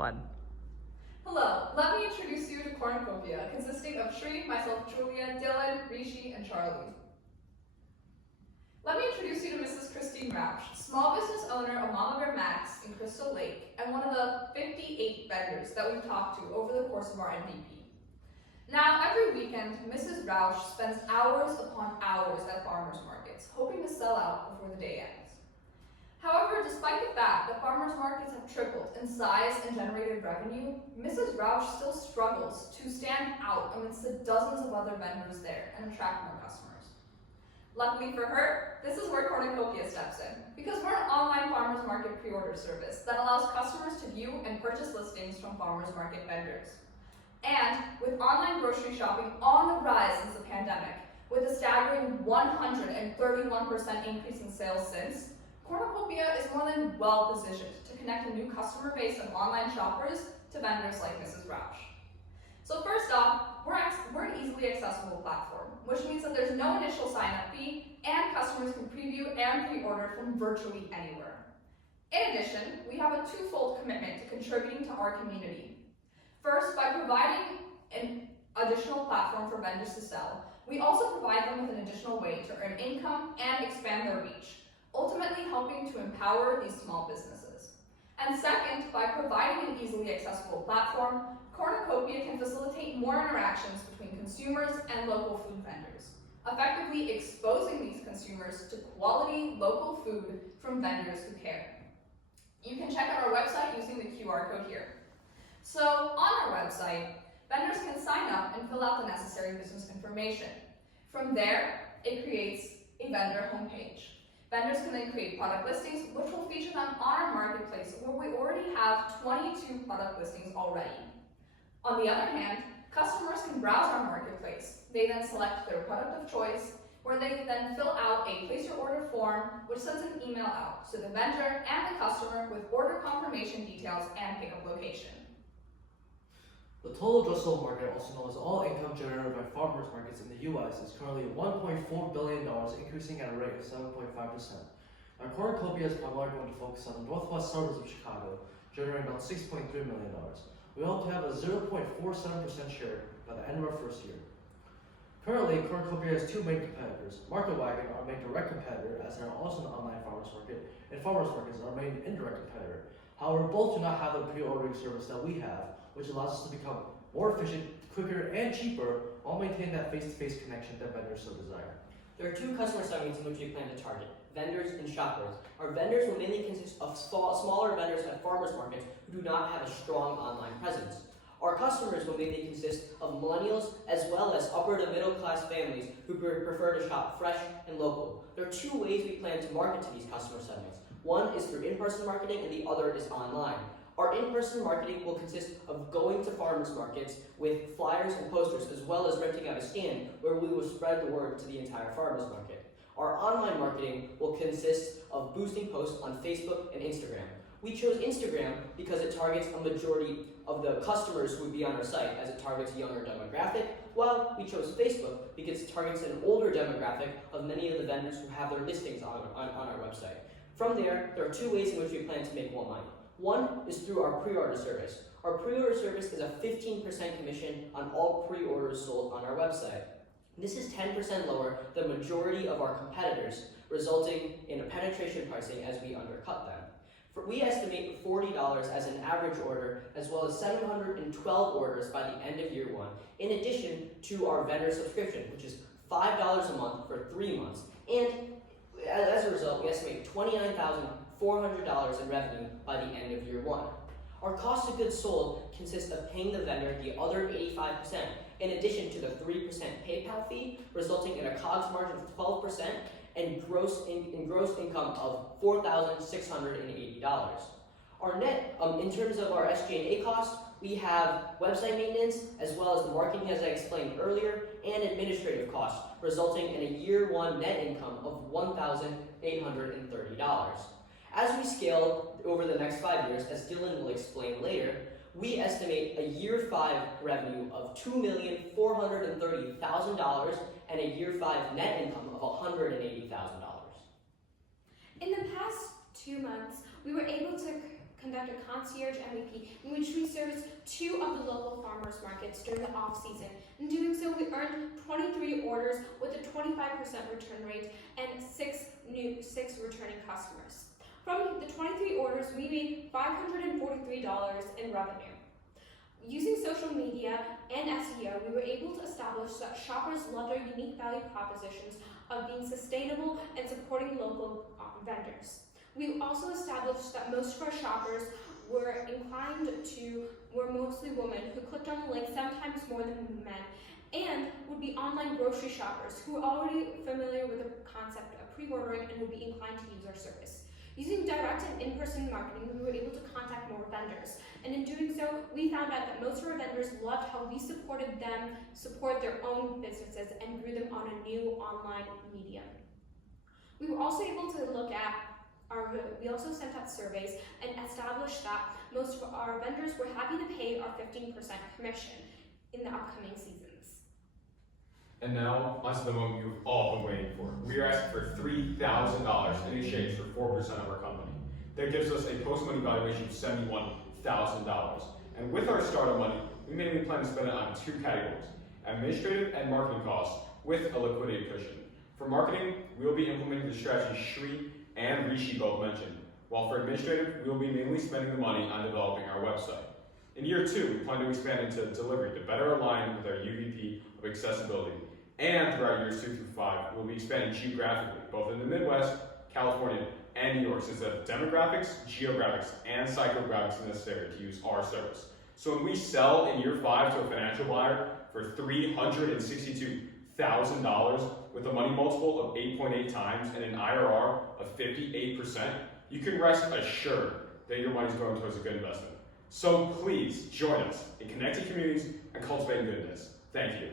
1. Hello, let me introduce you to Cornucopia, consisting of Shri, myself Julia, Dylan, Rishi, and Charlie. Let me introduce you to Mrs. Christine Rausch, small business owner of Mama Bear Max in Crystal Lake, and one of the 58 vendors that we've talked to over the course of our MVP. Now, every weekend, Mrs. Rausch spends hours upon hours at farmers markets, hoping to sell out before the day ends. However, despite the fact that farmers markets have tripled in size and generated revenue, Mrs. Rausch still struggles to stand out amidst the dozens of other vendors there and attract more customers. Luckily for her, this is where Cornucopia steps in, because we're an online farmers market pre-order service that allows customers to view and purchase listings from farmers market vendors. And with online grocery shopping on the rise since the pandemic, with a staggering 131% increase in sales since, Cornucopia is more than well positioned to connect a new customer base of online shoppers to vendors like Mrs. Rausch. So first off, we're an easily accessible platform, which means that there's no initial sign-up fee and customers can preview and pre-order from virtually anywhere. In addition, we have a twofold commitment to contributing to our community. First, by providing an additional platform for vendors to sell, we also provide them with an additional way to earn income and expand their reach, ultimately helping to empower these small businesses. And second, by providing an easily accessible platform, Cornucopia can facilitate more interactions between consumers and local food vendors, effectively exposing these consumers to quality local food from vendors who care. You can check out our website using the QR code here. So on our website, vendors can sign up and fill out the necessary business information. From there, it creates a vendor homepage. Vendors can then create product listings, which will feature them on our marketplace, where we already have 22 product listings already. On the other hand, customers can browse our marketplace. They then select their product of choice, where they then fill out a place your order form, which sends an email out to the vendor and the customer with order confirmation details and pickup location. The total addressable market, also known as all income generated by farmers markets in the U.S., is currently $1.4 billion, increasing at a rate of 7.5%. Now, Cornucopia is primarily going to focus on the northwest suburbs of Chicago, generating about $6.3 million. We hope to have a 0.47% share by the end of our first year. Currently, Cornucopia has two main competitors. Market Wagon, our main direct competitor, as they are also an online farmers market, and farmers markets, our main indirect competitor. However, both do not have the pre-ordering service that we have, which allows us to become more efficient, quicker, and cheaper, while maintaining that face-to-face connection that vendors so desire. There are two customer segments in which we plan to target: vendors and shoppers. Our vendors will mainly consist of smaller vendors at farmers markets who do not have a strong online presence. Our customers will mainly consist of millennials as well as upper to middle class families who prefer to shop fresh and local. There are two ways we plan to market to these customer segments. One is through in-person marketing and the other is online. Our in-person marketing will consist of going to farmers markets with flyers and posters, as well as renting out a stand where we will spread the word to the entire farmers market. Our online marketing will consist of boosting posts on Facebook and Instagram. We chose Instagram because it targets a majority of the customers who would be on our site, as it targets a younger demographic, while we chose Facebook because it targets an older demographic of many of the vendors who have their listings on our website. From there are two ways in which we plan to make more money. One is through our pre-order service. Our pre-order service is a 15% commission on all pre-orders sold on our website. This is 10% lower than the majority of our competitors, resulting in a penetration pricing as we undercut them. We estimate $40 as an average order, as well as 712 orders by the end of year one, in addition to our vendor subscription, which is $5 a month for 3 months. And as a result, we estimate $29,400 in revenue by the end of year one. Our cost of goods sold consists of paying the vendor the other 85%, in addition to the 3% PayPal fee, resulting in a COGS margin of 12% and gross income of $4,680. Our net, in terms of our SG&A costs, we have website maintenance, as well as the marketing, as I explained earlier, and administrative costs, resulting in a year one net income of $1,830. As we scale over the next 5 years, as Dylan will explain later, we estimate a year 5 revenue of $2,430,000 and a year 5 net income of $180,000. In the past 2 months, we were able to conduct a concierge MVP in which we service 2 of the local farmers markets during the off-season. In doing so, we earned 23 orders with a 25% return rate and 6 returning customers. From the 23 orders, we made $543 in revenue. Using social media and SEO, we were able to establish that shoppers loved our unique value propositions of being sustainable and supporting local vendors. We also established that most of our shoppers were mostly women who clicked on the link 7 times more than men, and would be online grocery shoppers who were already familiar with the concept of pre-ordering and would be inclined to use our service. Using direct and in-person marketing, we were able to contact more vendors, and in doing so, we found out that most of our vendors loved how we supported them support their own businesses and grew them on a new online medium. We were also able to we also sent out surveys and established that most of our vendors were happy to pay our 15% commission in the upcoming seasons. And now, onto the moment you've all been waiting for. We are asking for $3,000 in exchange for 4% of our company. That gives us a post-money valuation of $71,000. And with our startup money, we mainly plan to spend it on 2 categories: administrative and marketing costs with a liquidity cushion. For marketing, we will be implementing the strategy Shri and Rishi both mentioned, while for administrative, we will be mainly spending the money on developing our website. In year 2, we plan to expand into delivery to better align with our UVP of accessibility. And throughout years 2 through 5, we'll be expanding geographically, both in the Midwest, California, and New York, since the demographics, geographics, and psychographics necessary to use our service. So when we sell in year 5 to a financial buyer for $362,000 with a money multiple of 8.8 times and an IRR of 58%, you can rest assured that your money's going towards a good investment. So please join us in connecting communities and cultivating goodness. Thank you.